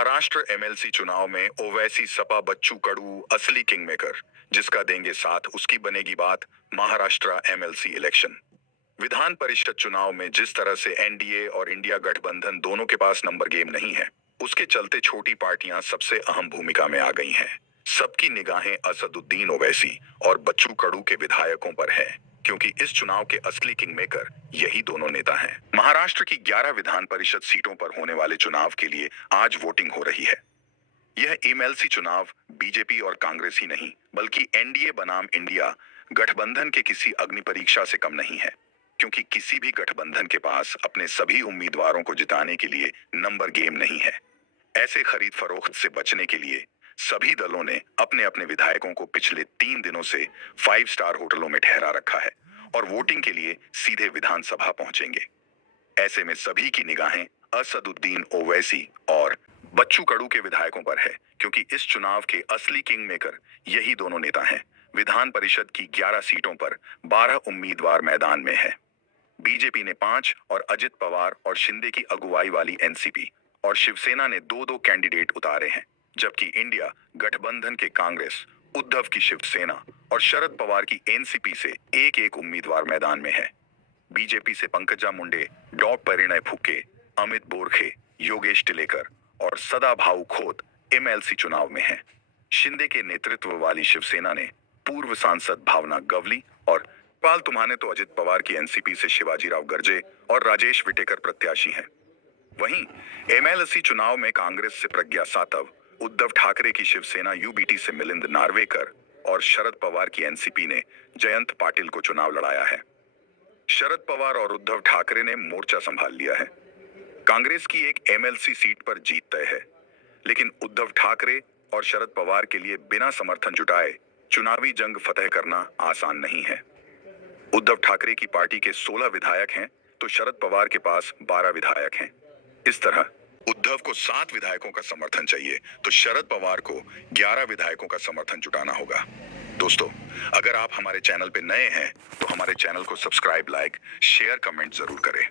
Maharashtra MLC चुनाव में ओवैसी सपा बच्चू कडू असली किंग मेकर, जिसका देंगे साथ उसकी बनेगी बात। Maharashtra MLC election. विधान परिषद चुनाव में जिस तरह से एनडीए और इंडिया गठबंधन दोनों के पास नंबर गेम नहीं है, उसके चलते छोटी पार्टियां सबसे अहम भूमिका में आ गई हैं। सबकी निगाहें असदुद्दीन ओवैसी और बच्चू कडू के विधायकों पर है, क्योंकि इस चुनाव के असली किंग मेकर यही दोनों नेता हैं। महाराष्ट्र की 11 विधान परिषद सीटों पर होने वाले चुनाव के लिए आज वोटिंग हो रही है। यह एमएलसी चुनाव बीजेपी और कांग्रेस ही नहीं, बल्कि एनडीए बनाम इंडिया गठबंधन के किसी अग्नि परीक्षा से कम नहीं है, क्योंकि किसी भी गठबंधन के पास अपने सभी उम्मीदवारों को जिताने के लिए नंबर गेम नहीं है। ऐसे खरीद फरोख्त से बचने के लिए सभी दलों ने अपने अपने विधायकों को पिछले 3 दिनों से 5 स्टार होटलों में ठहरा रखा है और वोटिंग के लिए सीधे विधानसभा पहुंचेंगे। ऐसे में सभी की निगाहें असदुद्दीन ओवैसी और बच्चू कडू के विधायकों पर है, क्योंकि इस चुनाव के असली किंग मेकर यही दोनों नेता हैं। विधान परिषद की 11 सीटों पर 12 उम्मीदवार मैदान में है। बीजेपी ने 5 और अजित पवार और शिंदे की अगुवाई वाली एनसीपी और शिवसेना ने 2-2 कैंडिडेट उतारे हैं, जबकि इंडिया गठबंधन के कांग्रेस, उद्धव की शिवसेना और शरद पवार की एनसीपी से एक-एक उम्मीदवार मैदान में है। बीजेपी से पंकजा मुंडे, डॉ परिणय फुक्के, अमित बोरखे, योगेश टिलेकर और सदाभाऊ खोत एमएलसी चुनाव में हैं। शिंदे के नेतृत्व वाली शिवसेना ने पूर्व सांसद भावना गवली और पाल तुम्हाने तो अजित पवार की एनसीपी से शिवाजीराव गर्जे और राजेश विटेकर प्रत्याशी हैं। वहीं एमएलसी चुनाव में कांग्रेस से प्रज्ञा सातव, उद्धव ठाकरे की शिवसेना यूबीटी से मिलिंद नार्वेकर और शरद पवार की एनसीपी ने जयंत पाटिल को चुनाव लड़ाया है। शरद पवार और उद्धव ठाकरे ने मोर्चा संभाल लिया है। कांग्रेस की एक एमएलसी सीट पर जीत तय है, लेकिन उद्धव ठाकरे और शरद पवार के लिए बिना समर्थन जुटाए चुनावी जंग फतह करना आसान नहीं है। उद्धव ठाकरे की पार्टी के 16 विधायक हैं, तो शरद पवार के पास 12 विधायक हैं। इस तरह उद्धव को 7 विधायकों का समर्थन चाहिए, तो शरद पवार को 11 विधायकों का समर्थन जुटाना होगा। दोस्तों, अगर आप हमारे चैनल पे नए हैं तो हमारे चैनल को सब्सक्राइब, लाइक, शेयर, कमेंट जरूर करें।